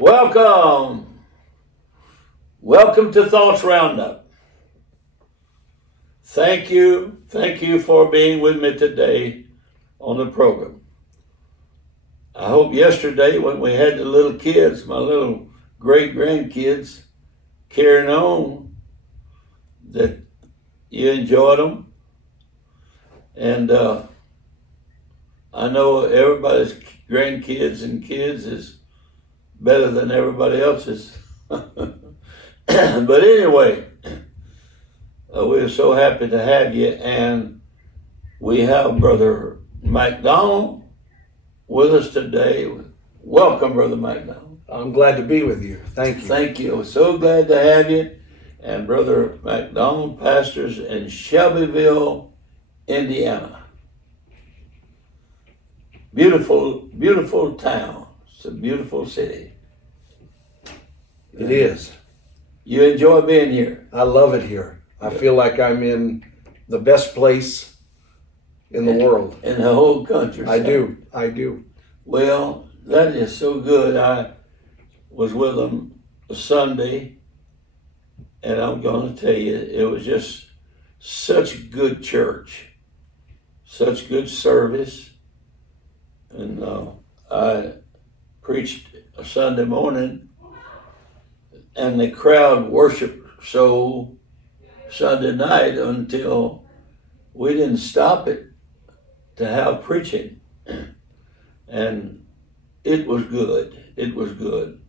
Welcome. Welcome to Thoughts Roundup. Thank you. Thank you for being with me today on the program. I hope yesterday when we had the little kids, my little great grandkids, carrying on, that you enjoyed them. And I know everybody's grandkids and kids is better than everybody else's. But anyway, we're so happy to have you, and we have Brother McDonald with us today. Welcome, Brother McDonald. I'm glad to be with you. Thank you. Thank you. We're so glad to have you. And Brother McDonald pastors in Shelbyville, Indiana. Beautiful, beautiful town. It's a beautiful city. It is. You enjoy being here? I love it here. I feel like I'm in the best place in the world. In the whole country. I do. Well, that is so good. I was with them Sunday, and I'm going to tell you, it was just such good church, such good service. And I preached a Sunday morning, and the crowd worshiped so Sunday night until we didn't stop it to have preaching. And it was good. It was good.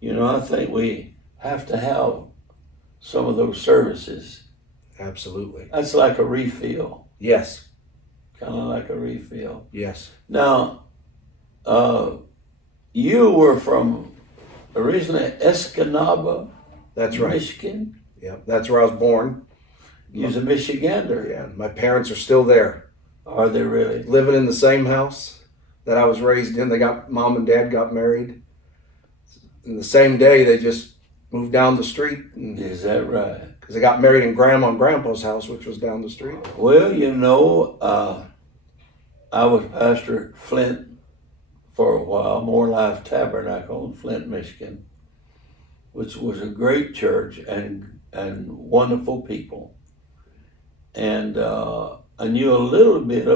You know, I think we have to have some of those services. Absolutely. That's like a refill. Yes. Kind of like a refill. Yes. Now, you were from originally Escanaba, That's right. Michigan. Yeah, that's where I was born. You're a Michigander. Yeah, my parents are still there. Are they really? Living in the same house that I was raised in. Mom and dad got married. And the same day they just moved down the street. Is that right? Because they got married in Grandma and Grandpa's house, which was down the street. Well, you know, I was pastor at Flint for a while, More Life Tabernacle in Flint, Michigan, which was a great church and wonderful people. And I knew a little bit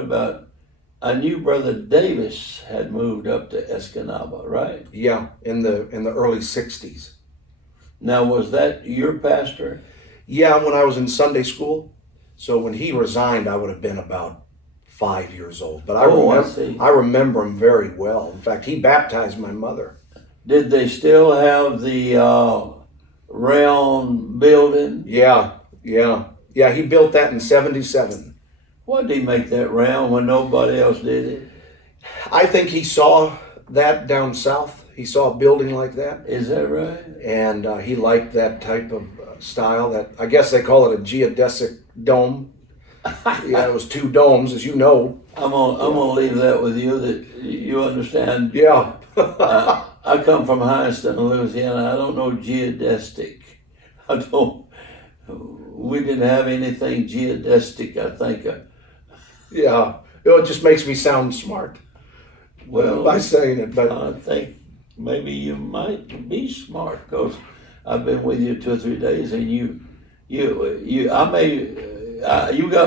I knew Brother Davis had moved up to Escanaba, right? Yeah, in the early 60s. Now, was that your pastor? Yeah, when I was in Sunday school. So when he resigned, I would have been about 5 years old. But I remember him very well. In fact, he baptized my mother. Did they still have the round building? Yeah. He built that in 77. Why did he make that round when nobody else did it? I think he saw that down south. He saw a building like that. Is that right? And he liked that type of style. That I guess they call it a geodesic dome. Yeah, it was two domes, as you know. I'm gonna leave that with you, that you understand. Yeah. I come from Hindeston, Louisiana. I don't know geodesic. We didn't have anything geodesic, I think. Yeah. It just makes me sound smart. Well, by saying it, but I think maybe you might be smart, because I've been with you 2 or 3 days, and you got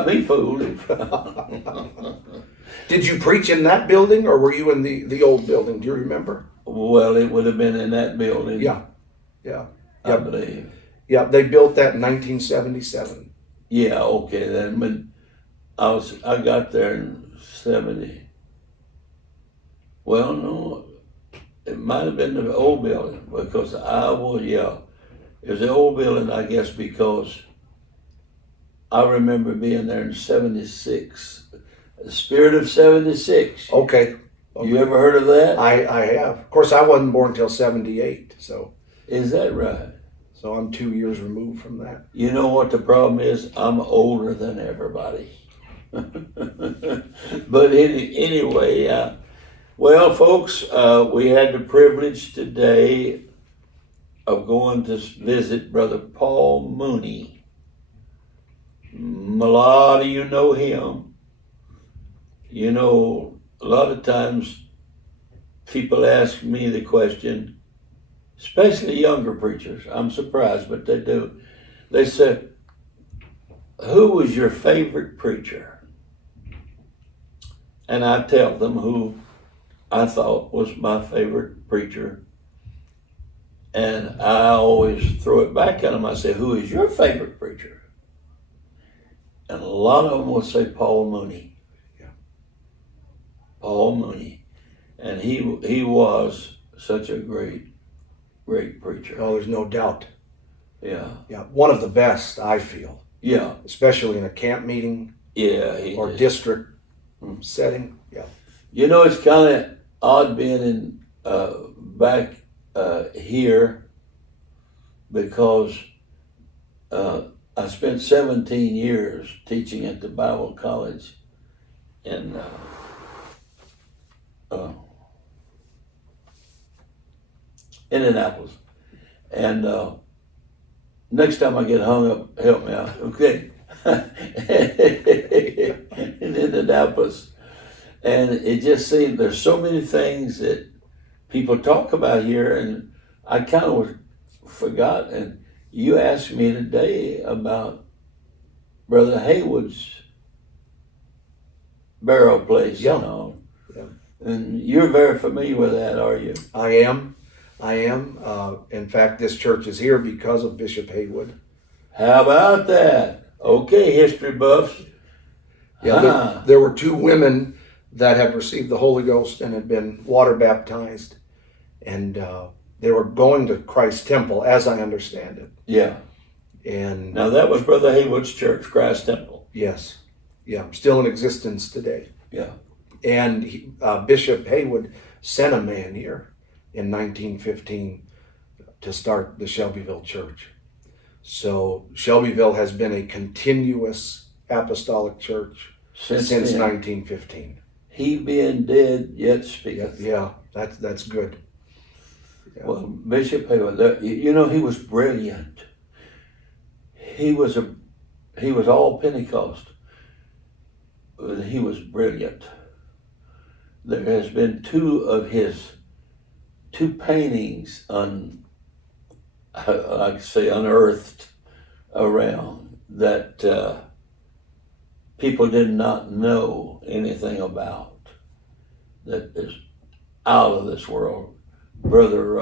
me fooled. Did you preach in that building, or were you in the old building? Do you remember? Well, it would have been in that building. Yeah. I believe. Yeah, they built that in 1977. Yeah, okay. Then when I got there in 70. Well, no, it might have been the old building, because it was the old building, I guess, because I remember being there in 76. The Spirit of 76. Okay. You ever heard of that? I have. Of course, I wasn't born until 78, so. Is that right? So I'm 2 years removed from that. You know what the problem is? I'm older than everybody. But anyway, well, folks, we had the privilege today of going to visit Brother Paul Mooney. A lot of you know him. You know, a lot of times people ask me the question, especially younger preachers. I'm surprised, but they do. They said, "Who was your favorite preacher?" And I tell them who I thought was my favorite preacher. And I always throw it back at them. I say, "Who is your favorite preacher?" And a lot of them will say Paul Mooney. Yeah. Paul Mooney. And he was such a great preacher. Oh, there's no doubt. Yeah. Yeah. One of the best, I feel. Yeah. Especially in a camp meeting. Yeah. Or district setting. Yeah. You know, it's kind of odd being in back here because I spent 17 years teaching at the Bible College in Indianapolis. And next time I get hung up, help me out, okay? In Indianapolis. And it just seemed there's so many things that people talk about here, and I kind of forgot. And you asked me today about Brother Haywood's burial place. Yeah. And all. Yeah. And you're very familiar with that, are you? I am. In fact, this church is here because of Bishop Haywood. How about that? Okay, history buffs. Yeah, there were two women that had received the Holy Ghost and had been water baptized, and they were going to Christ Temple, as I understand it. Yeah. And now that was Brother Haywood's church, Christ Temple. Yes. Yeah, still in existence today. Yeah. And Bishop Haywood sent a man here in 1915 to start the Shelbyville Church. So Shelbyville has been a continuous apostolic church since 1915. He being dead yet speaketh. Yeah, that's good. Yeah. Well, Bishop Haywood, you know, he was brilliant. He was all Pentecost. He was brilliant. There has been two paintings unearthed around that people did not know anything about. That is out of this world. Brother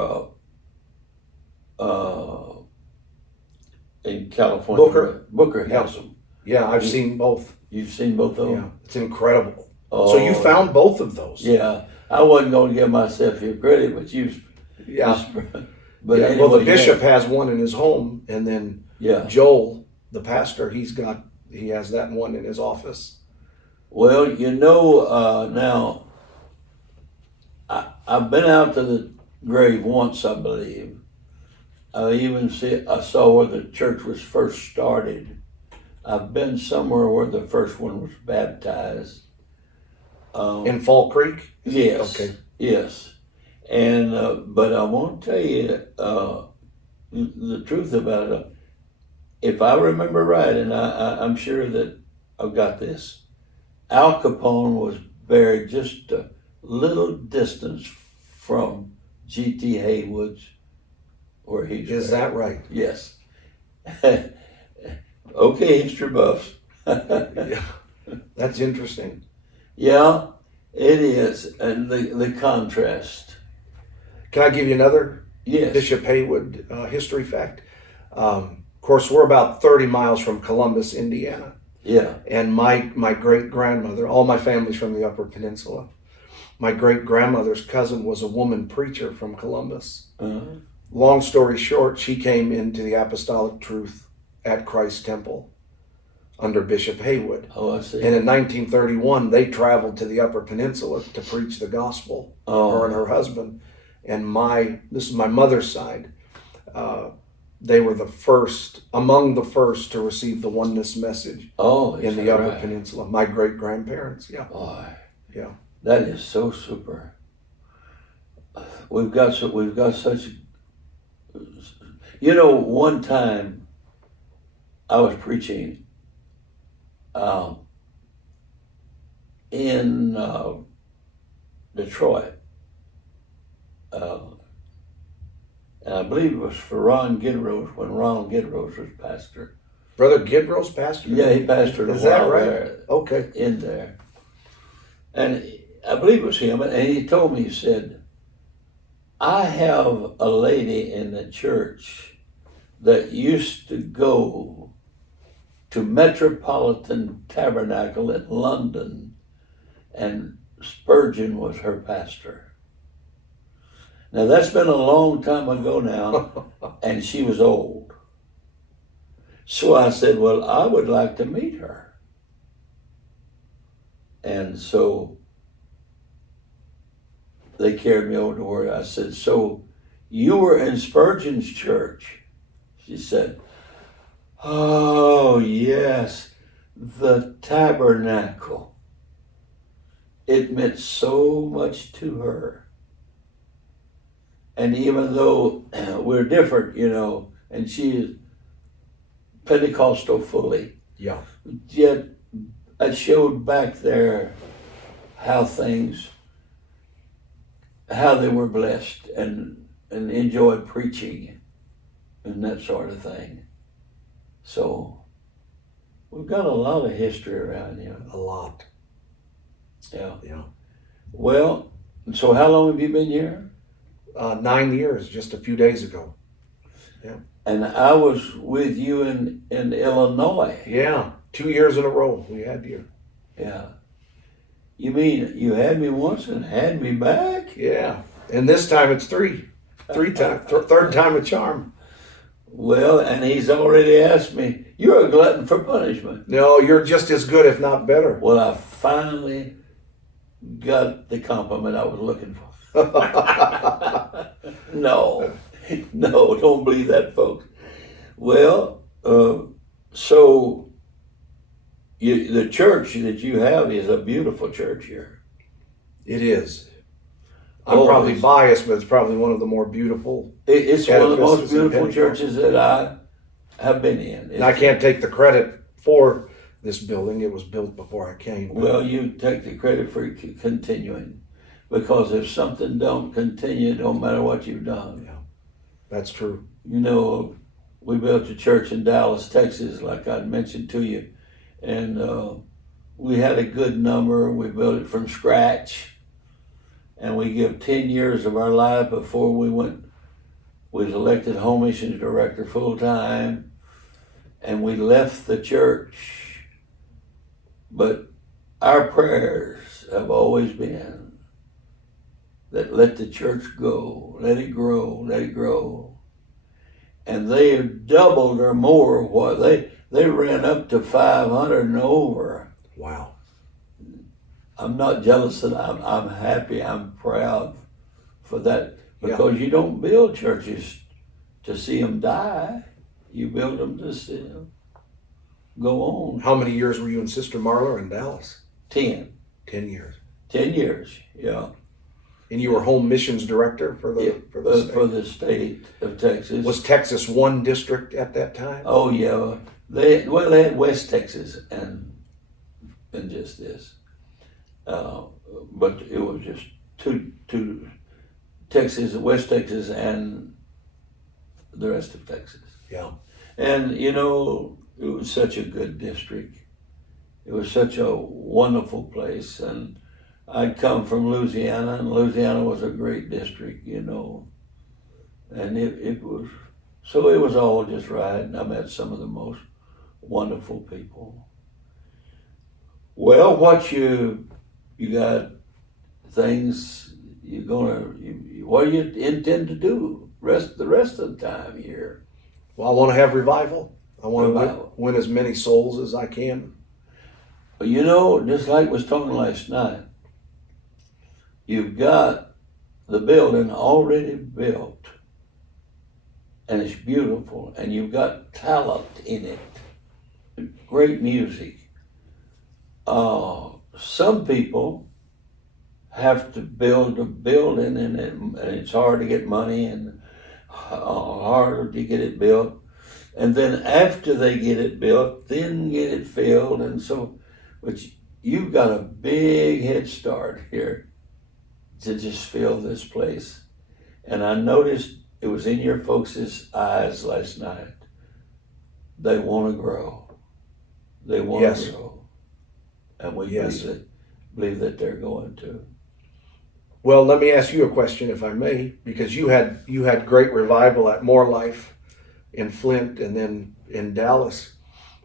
in California, Booker has them. Yeah, I've seen both. You've seen both of them? Yeah, it's incredible. Oh, so you found both of those? Yeah, I wasn't going to give myself your credit, but yeah. But yeah. anyway, Well, the bishop has one in his home, and then Joel, the pastor, he has that one in his office. Well, you know, now I've been out to the grave once, I believe. I saw where the church was first started. I've been somewhere where the first one was baptized. In Fall Creek? Yes. Okay. Yes. And but I won't tell you the truth about it. If I remember right, and I'm sure that I've got this, Al Capone was buried just a little distance from G.T. Haywood's where he's Is buried. that right? Yes. Okay, history buffs. Yeah. That's interesting. Yeah, it is. And the contrast. Can I give you another Yes. Bishop Haywood history fact? Of course, we're about 30 miles from Columbus, Indiana. Yeah. And my great-grandmother, all my family's from the Upper Peninsula. My great-grandmother's cousin was a woman preacher from Columbus. Uh-huh. Long story short, she came into the apostolic truth at Christ Temple under Bishop Haywood. Oh, I see. And in 1931, they traveled to the Upper Peninsula to preach the gospel, her and her husband. And this is my mother's side, they were among the first to receive the oneness message in the Upper Peninsula. My great-grandparents, yeah. Boy, yeah. That is so super. We've got such. You know, one time I was preaching in Detroit, And I believe it was for Ron Gidrose when Ron Gidrose was pastor. Brother Gidrose pastor? Yeah, he pastored a Is that while right? there Okay. in there. And I believe it was him, and he told me, he said, I have a lady in the church that used to go to Metropolitan Tabernacle in London, and Spurgeon was her pastor. Now that's been a long time ago now, and she was old. So I said, well, I would like to meet her. And so they carried me over to where I said, so you were in Spurgeon's church? She said, oh, yes, the tabernacle. It meant so much to her. And even though we're different, and she is Pentecostal fully, Yeah. yet I showed back there how they were blessed and enjoyed preaching and that sort of thing. So we've got a lot of history around here. A lot. Yeah. Yeah. Well, so how long have you been here? 9 years, just a few days ago. Yeah. And I was with you in Illinois. Yeah. 2 years in a row we had you. Yeah. You mean you had me once and had me back? Yeah. And this time it's three. Third time a charm. Well, and he's already asked me, you're a glutton for punishment. No, you're just as good, if not better. Well, I finally got the compliment I was looking for. No, don't believe that, folks. Well, so the church that you have is a beautiful church here. It is. I'm probably biased, but it's probably one of the more beautiful. It's one of the most edifices in beautiful Pentecost. churches that I have been in. And I can't take the credit for this building. It was built before I came. Well, you take the credit for continuing, because if something don't continue, it don't matter what you've done. Yeah, that's true. We built a church in Dallas, Texas, like I mentioned to you, and we had a good number. We built it from scratch. And we give 10 years of our life before we was elected home missions director full time, and we left the church. But our prayers have always been that let the church go, let it grow, let it grow. And they have doubled or more. What they ran up to 500 and over. Wow. I'm not jealous, and I'm happy, I'm proud for that, because you don't build churches to see them die. You build them to see them go on. How many years were you and Sister Marler in Dallas? 10. 10 years. 10 years, yeah. And you were home missions director for the state? For the state of Texas. Was Texas one district at that time? Oh, yeah. They had West Texas and just this. But it was just two Texas, West Texas, and the rest of Texas. Yeah. And it was such a good district. It was such a wonderful place. And I'd come from Louisiana, and Louisiana was a great district, And it was all just right. And I met some of the most wonderful people. Well, what you got things what do you intend to do the rest of the time here? Well, I want to have revival. I want Revival. to win as many souls as I can. But just like was talking last night, you've got the building already built, and it's beautiful, and you've got talent in it, great music. Some people have to build a building, and it's hard to get money and harder to get it built. And then after they get it built, then get it filled. And so, but you've got a big head start here to just fill this place. And I noticed it was in your folks' eyes last night. They want to grow. They want Yes. to grow. And we Yes. believe that they're going to. Well, let me ask you a question, if I may, because you had great revival at More Life in Flint and then in Dallas.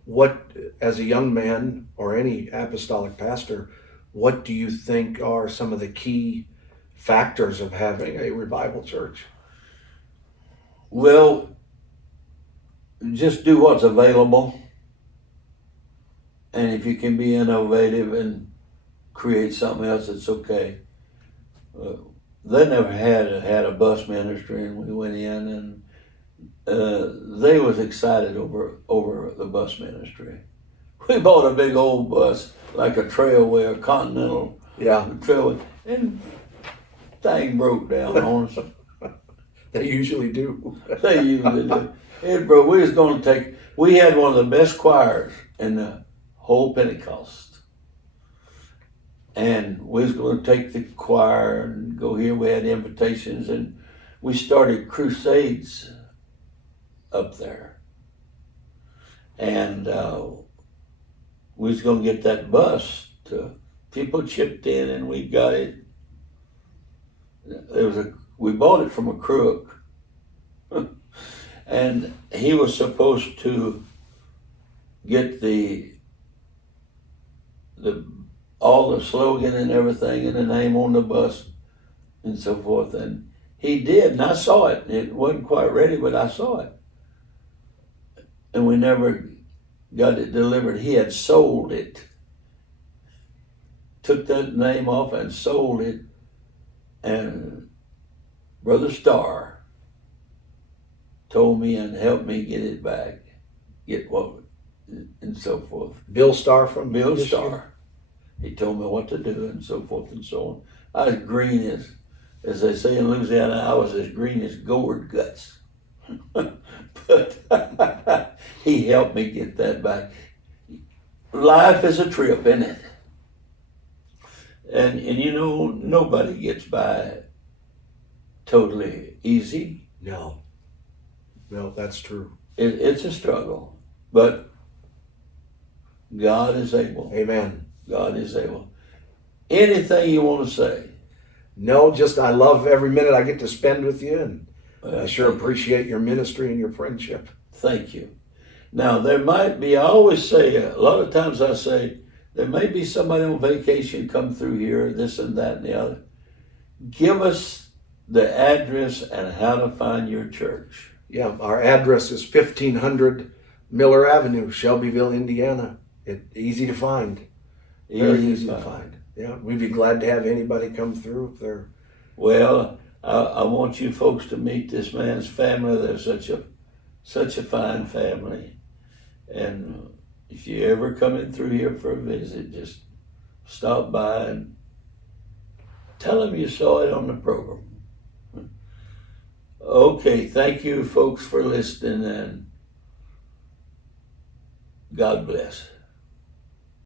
What, as a young man or any apostolic pastor, what do you think are some of the key factors of having a revival church? Well, just do what's available. And if you can be innovative and create something else, it's okay. They never had a bus ministry, and we went in, and they was excited over the bus ministry. We bought a big old bus, like a Trailway, a Continental Trailway, and thing broke down on us. They usually do. They usually do. It broke. We had one of the best choirs in the whole Pentecost. And we was going to take the choir and go here. We had invitations, and we started crusades up there. And we was going to get that bus. People chipped in, and we got it. We bought it from a crook, and he was supposed to get all the slogan and everything and the name on the bus and so forth. And he did, and I saw it. It wasn't quite ready, but I saw it. And we never got it delivered. He had sold it. Took that name off and sold it. And Brother Starr told me and helped me get it back. And so forth. Bill Starr from Bill Michigan? Starr. He told me what to do and so forth and so on. I was green as they say in Louisiana, I was as green as gourd guts. But he helped me get that back. Life is a trip, isn't it? And you know, nobody gets by totally easy. No, that's true. It's a struggle, but God is able. Amen. God is able. Anything you want to say? No, just I love every minute I get to spend with you, and I sure appreciate your ministry and your friendship. Thank you. Now, there might be, I always say, a lot of times I say, there may be somebody on vacation come through here, this and that and the other. Give us the address and how to find your church. Yeah, our address is 1500 Miller Avenue, Shelbyville, Indiana. It's easy to find. Very easy to find. Yeah, we'd be glad to have anybody come through if they're... Well, I want you folks to meet this man's family. They're such a fine family. And if you ever coming through here for a visit, just stop by and tell them you saw it on the program. Okay, thank you folks for listening, and God bless.